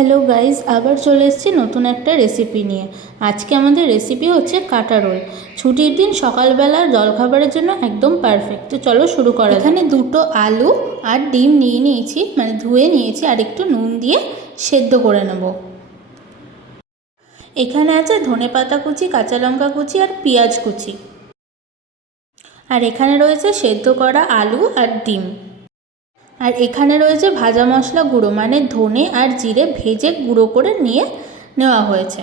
Hello guys, আবার চলে এসেছি নতুন একটা রেসিপি নিয়ে। আজকে আমাদের রেসিপি হচ্ছে কাটা রোল। ছুটির দিন সকালবেলা জলখাবারের জন্য একদম পারফেক্ট। তো চলো শুরু করা। এখানে দুটো আলু আর ডিম নিয়ে নিয়েছি, মানে ধুয়ে নিয়েছি, আর একটু নুন দিয়ে সেদ্ধ করে নেব। এখানে আছে ধনেপাতা কুচি, কাঁচা লঙ্কা কুচি আর পেঁয়াজ কুচি। আর এখানে রয়েছে সেদ্ধ করা আলু আর ডিম। আর এখানে রয়েছে ভাজা মশলা গুঁড়ো, মানে ধনে আর জিরে ভেজে গুঁড়ো করে নেওয়া হয়েছে।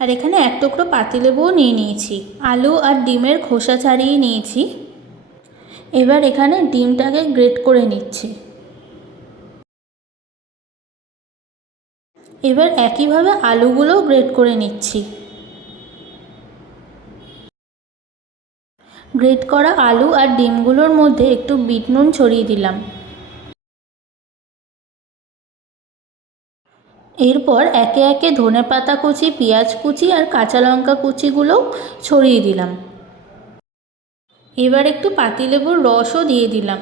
আর এখানে এক টুকরো পাতিলেবুও নিয়ে নিয়েছি। আলু আর ডিমের খোসা ছাড়িয়ে নিয়েছি। এবার এখানে ডিমটাকে গ্রেট করে নিচ্ছি। এবার একইভাবে আলুগুলোও গ্রেট করে নিচ্ছি। গ্রেট করা আলু আর ডিমগুলোর মধ্যে একটু বিট নুন ছড়িয়ে দিলাম। এরপর একে একে ধনেপাতা কুচি, পেঁয়াজ কুচি আর কাঁচা লঙ্কা কুচিগুলোও ছড়িয়ে দিলাম। এবার একটু পাতিলেবুর রসও দিয়ে দিলাম।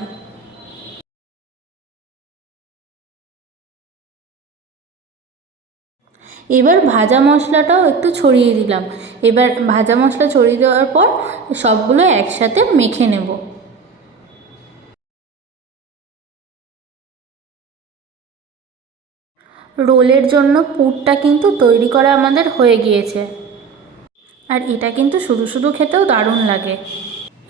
এবার ভাজা মশলাটাও একটু ছড়িয়ে দিলাম। এবার ভাজা মশলা ছড়িয়ে দেওয়ার পর সবগুলো একসাথে মেখে নেব। রোলের জন্য পুরটা কিন্তু তৈরি করা আমাদের হয়ে গিয়েছে। আর এটা কিন্তু শুধু শুধু খেতেও দারুণ লাগে।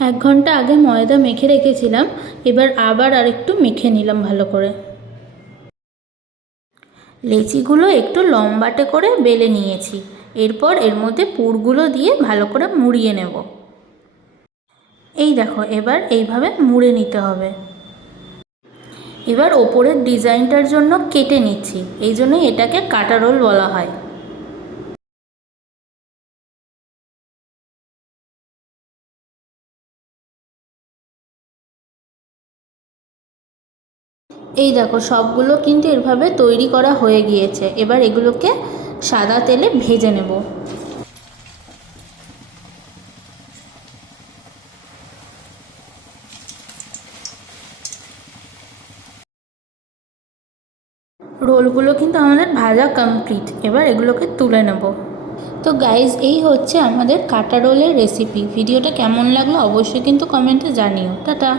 1 ঘন্টা আগে ময়দা মেখে রেখেছিলাম, এবার আবার আরেকটু মেখে নিলাম ভালো করে। লেচিগুলো একটু লম্বাটে করে বেলে নিয়েছি। এরপর এর মধ্যে পুরগুলো দিয়ে ভালো করে মুড়িয়ে নেব। এই দেখো, এবার এইভাবে মুড়ে নিতে হবে। এবার ওপরের ডিজাইনটার জন্য কেটে নিচ্ছি, এই জন্যই এটাকে কাটা রোল বলা হয়। এই দেখো, সবগুলো কিন্তু এভাবে তৈরি করা হয়ে গিয়েছে। এবার এগুলোকে সাদা তেলে ভেজে নেব। রোলগুলো কিন্তু আমাদের ভাজা কমপ্লিট। এবার এগুলোকে তুলে নেব। তো গাইজ, এই হচ্ছে আমাদের কাটা রোলের রেসিপি। ভিডিওটা কেমন লাগলো অবশ্যই কিন্তু কমেন্টে জানিও। টাটা।